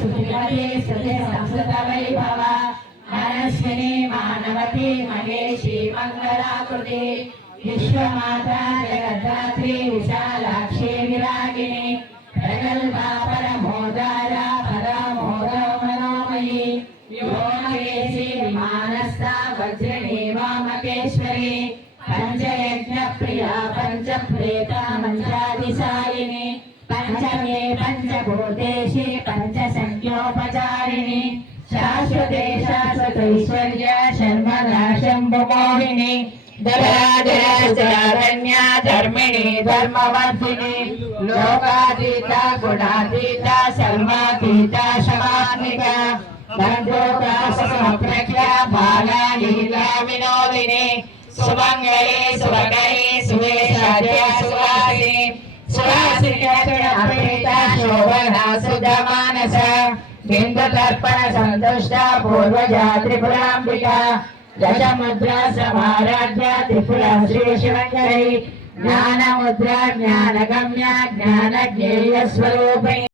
सुतिमती स्तुति संस्कृत वैभव मनस्विनी मानवती महेशी मंगलाकृति विश्वमाता जगद्धात्री विशालाक्षी विरागिनी प्रगल्भा परमोदारा परामोदा मनोमयी व्योमकेशी विमानस्था वज्रिणी वामकेश्वरी पंचयज्ञ प्रिया पंचप्रेता मंत्रादिशालिनी पंचमे पंचभूतेशी पंचसंख्योपचारिणी शाश्वते शाश्वतैश्वर्य शर्मदा शंभुमोहिनी धराधरारण्या धर्मिणी धर्मवर्धिनी लोकातीता गुणातीता सर्वातीता शमात्मिका बंधोका समप्रख्या बाला लीला विनोदिनी सुमंगले सुभगये सुवेशाद्या सुवासिनी सुवासिका शोभना सुधमानसा बिंदुतर्पण संतुष्टा पूर्वजा त्रिपुरांबिका दशमुद्रा समाराध्या त्रिपुरा श्री शिवंकरी ज्ञानमुद्रा ज्ञानगम्या ज्ञानज्ञेय स्वरूपिणी।